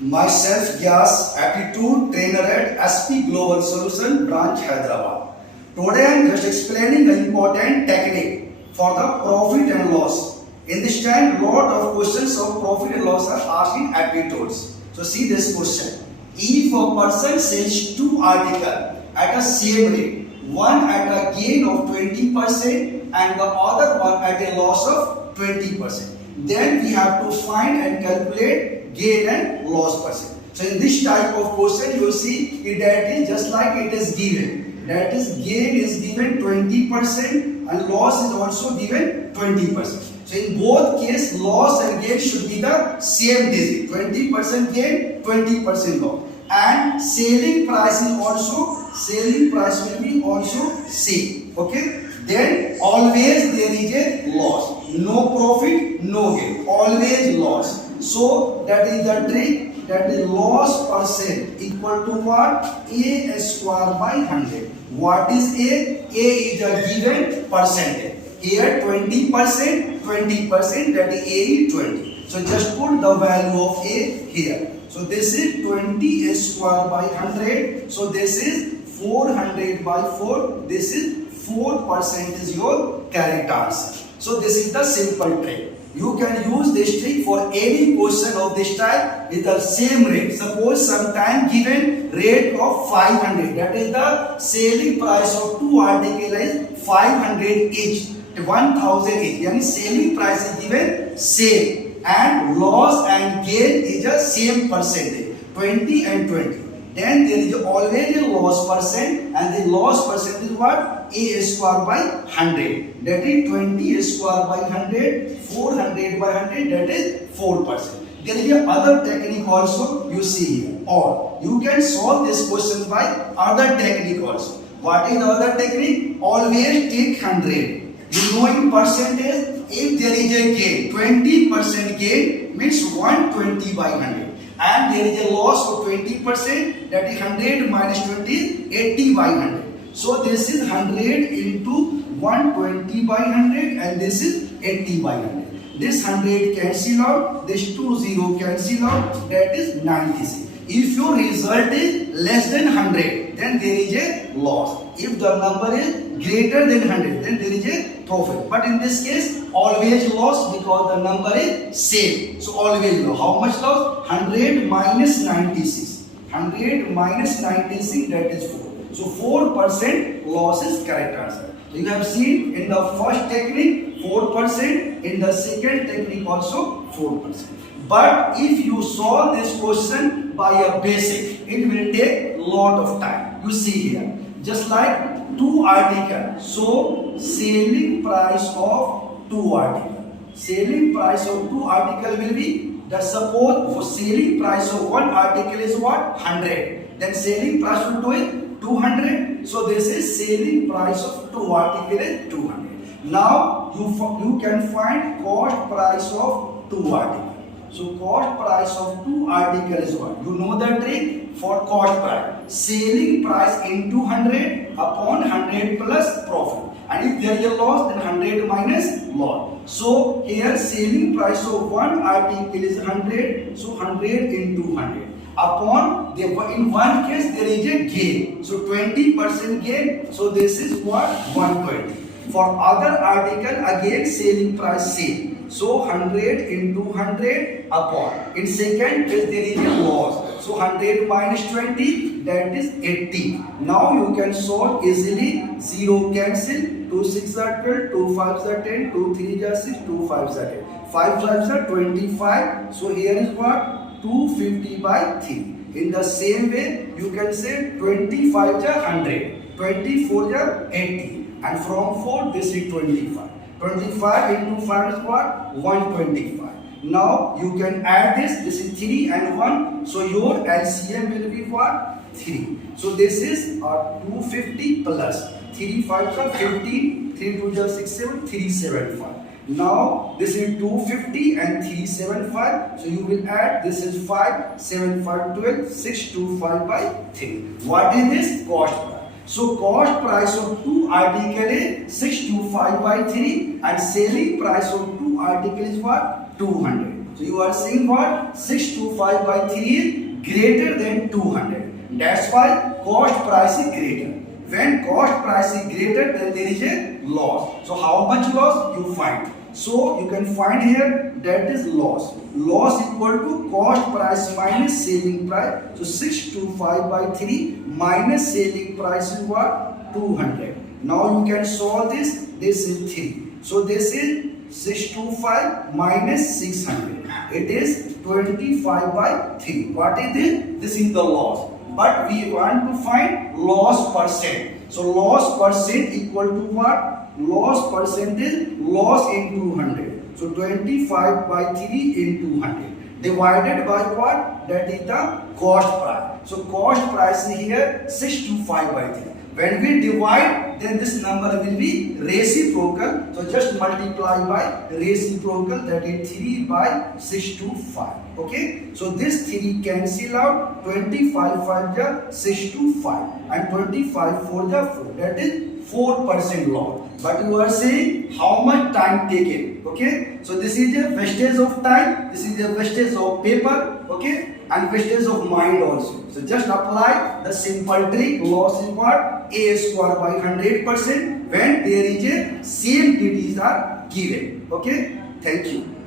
Myself, Gyas, Aptitude Trainer at SP Global Solution Branch, Hyderabad. Today I am just explaining the important technique for the profit and loss. In this time, lot of questions of profit and loss are asked in aptitudes. So see this question. If a person sells two articles at a same rate, one at a gain of 20% and the other one at a loss of 20%, then we have to find and calculate gain and loss percent. So in this type of question, you see that is just like it is given. That is gain is given 20% and loss is also given 20%. So in both case, loss and gain should be the same digit. 20% gain, 20% loss. And selling price will be also same. Okay. Then always there is a loss. No profit, no gain. Always loss. So that is the trick. That is loss percent equal to what? A square by 100. What is A? A is a given percentage. Here 20%, 20%, that is A is 20. So just put the value of A here. So this is 20 square by 100. So this is 400 by 4. This is 4% is your correct answer. So this is the simple trick. You can use this trick for any question of this type with the same rate. Suppose sometime given rate of 500. That is the selling price of two articles is 500 each. 1000 each. Yani selling price is given same. And loss and gain is a same percentage. 20 and 20. Then there is always a loss percent, and the loss percent is what? A square by 100. That is 20 square by 100, 400 by 100, that is 4%. There is another technique also you see here. Or you can solve this question by other technique also. What is the other technique? Always take 100. You know in percentage, if there is a gain, 20% gain means 120 by 100. And there is a loss of 20%, that is 100 minus 20 is 80 by 100. So this is 100 into 120 by 100 and this is 80 by 100. This 100 cancel out, this 20 cancel out, that is 96. If your result is less than 100, then there is a loss. If the number is greater than 100, then there is a profit. But in this case, always loss because the number is same. So always loss. How much loss? 100 minus 96. 100 minus 96, that is 4. So 4% loss is correct answer. So you have seen in the first technique 4%, in the second technique also 4%. But if you solve this question by a basic, it will take lot of time. You see here, just like two articles. So selling price of two articles. Selling price of two articles will be, the suppose for selling price of one article is what? 100. Then selling price of two is 200. So this is selling price of two articles is 200. Now you can find cost price of two articles. So cost price of two articles is what? You know the trick for cost price. Selling price into 100 upon 100 plus profit. And if there is a loss, then 100 minus loss. So here selling price of one article is 100. So 100 into 100. Upon, in one case there is a gain. So 20% gain. So this is what? 120. For other article, again selling price same. So 100 into 100 upon. In second case there is a loss. So 100 minus 20, that is 80. Now you can solve easily. 0 cancel. 2 6 are 12, 2 5 are 10, 2 3 are 6, 2 5 are 10. 5 5 are 25. So here is what? 250 by 3. In the same way, you can say 25 are 100, 24 are 80. And from 4, this is 25. 25 into 5 is what? 125. Now you can add this is 3 and 1. So your LCM will be what? 3. So this is 250 plus 3 5 are 15, 3 2 are 6 7, 375. Now this is 250 and 375. So you will add, this is 5, 7 5 12, 625 by 3. What is this? Cost price. So cost price of two article is 625 by 3 and selling price of two article is what? 200. So you are saying what? 625 625 by 3 is greater than 200. That's why cost price is greater. When cost price is greater, then there is a loss. So how much loss you find? So you can find here that is loss. Loss equal to cost price minus selling price. So 625 by 3 minus selling price is what? 200. Now you can solve this. This is 3. So this is 625 minus 600. It is 25 by 3. What is this? This is the loss. But we want to find loss percent. So loss percent equal to what? Loss percent is loss into 100. So 25 by 3 into 100. Divided by what? That is the cost price. So cost price is here 625 by 3. When we divide, then this number will be reciprocal. So just multiply by reciprocal, that is 3 by 625. Okay. So this 3 cancel out. 25 5 ja 625 and 25 4 ja 4. That is 4% loss. But you are saying how much time taken. Okay. So this is a wastage of time. This is a wastage of paper. Okay. And wastage of mind also. So just apply the simple trick. Loss is what? A square by 100% when there is a same duties are given. Okay. Thank you.